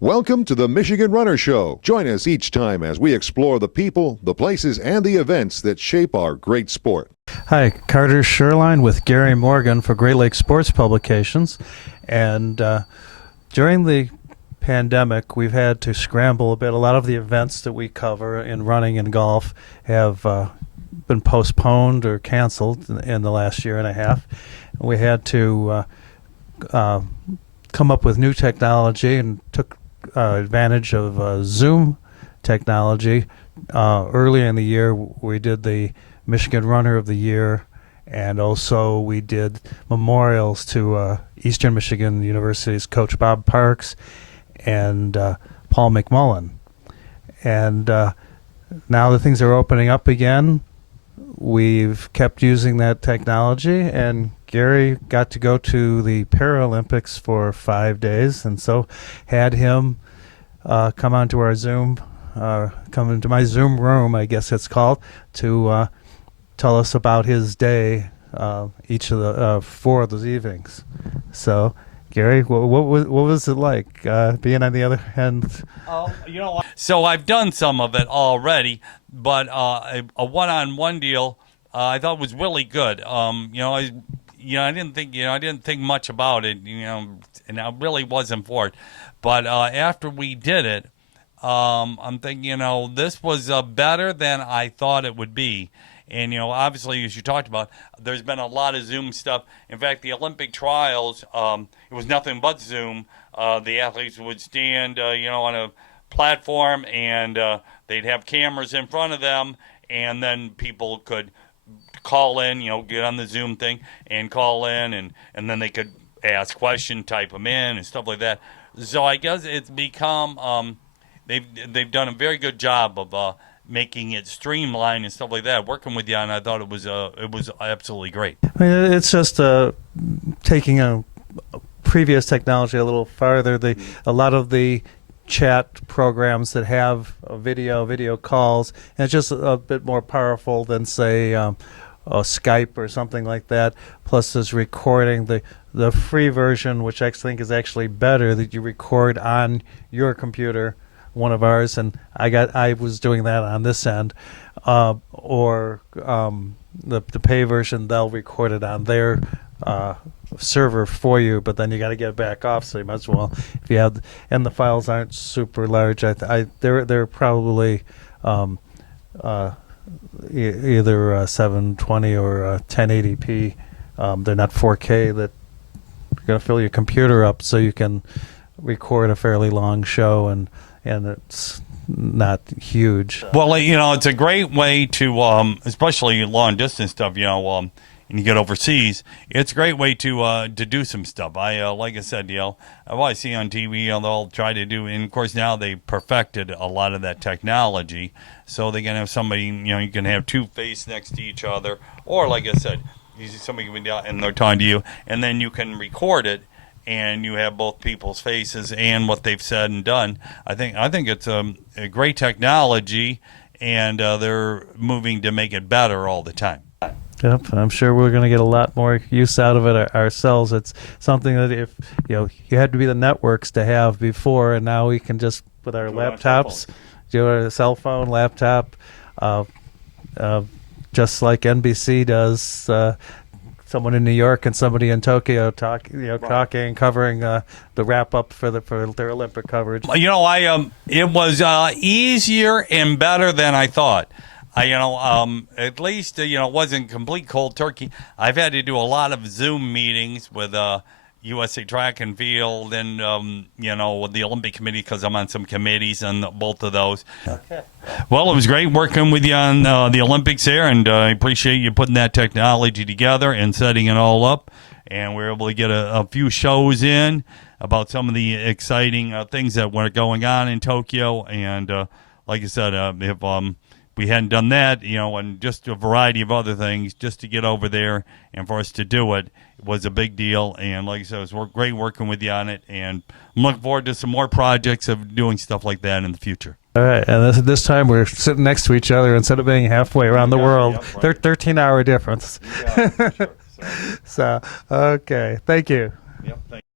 Welcome to the Michigan Runner Show. Join us each time as we explore the people, the places, and the events that shape our great sport. Hi, Carter Sherline with Gary Morgan for Great Lakes Sports Publications. And during the pandemic, we've had to scramble a bit. A lot of the events that we cover in running and golf have been postponed or canceled in the last year and a half. We had to come up with new technology and took advantage of Zoom technology. Earlier in the year, we did the Michigan Runner of the Year, and also we did memorials to Eastern Michigan University's Coach Bob Parks and Paul McMullen. And now that things are opening up again, we've kept using that technology, and Gary got to go to the Paralympics for 5 days, and so had him come onto our Zoom, come into my Zoom room, I guess it's called, to tell us about his day, each of the 4 of those evenings. So, Gary, what was it like being on the other end? So I've done some of it already, but a one-on-one deal I thought was really good. I didn't think much about it, and I really wasn't for it. But after we did it, I'm thinking, this was better than I thought it would be. And, obviously, as you talked about, there's been a lot of Zoom stuff. In fact, the Olympic trials, it was nothing but Zoom. The athletes would stand, on a platform, and they'd have cameras in front of them, and then people could call in, get on the Zoom thing and call in, and then they could ask questions, type them in, and stuff like that. So I guess it's become, they've done a very good job of making it streamlined and stuff like that. Working with you, and I thought it was absolutely great. I mean, it's just taking a previous technology a little farther. A lot of the chat programs that have video calls, and it's just a bit more powerful than, say, Skype or something like that. Plus, there's recording. The free version, which I think is actually better, that you record on your computer, one of ours, and I was doing that on this end, or the pay version, they'll record it on their server for you, but then you got to get it back off, so you might as well, if you have, and the files aren't super large. They're probably either 720 or 1080p. They're not 4K. That you're gonna fill your computer up so you can record a fairly long show, and it's not huge. Well, it's a great way to, especially long distance stuff, and you get overseas, it's a great way to do some stuff. Like I said, I've always seen on TV, they'll try to do, and of course now they perfected a lot of that technology, so they can have somebody, you can have 2 faces next to each other, or like I said, somebody can be down and they're talking to you, and then you can record it, and you have both people's faces and what they've said and done. I think it's a great technology, and they're moving to make it better all the time. Yep, I'm sure we're going to get a lot more use out of it ourselves. It's something that if you had to be the networks to have before, and now we can just with our laptops, do a cell phone, laptop, just like NBC does. Someone in New York and somebody in Tokyo talking, covering the wrap up for their Olympic coverage. It was easier and better than I thought. At least it wasn't complete cold turkey. I've had to do a lot of Zoom meetings with USA Track and Field, and with the Olympic Committee, because I'm on some committees on both of those. Okay. Well, it was great working with you on the Olympics there, and I appreciate you putting that technology together and setting it all up. And we were able to get a few shows in about some of the exciting things that were going on in Tokyo. And like I said, if we hadn't done that, and just a variety of other things, just to get over there and for us to do it was a big deal. And like I said, it was great working with you on it, and I'm looking forward to some more projects of doing stuff like that in the future. All right, and this time we're sitting next to each other instead of being halfway around the world. Yep, right. 13-hour difference. Yeah, for sure. So, okay, thank you. Yep, thank you.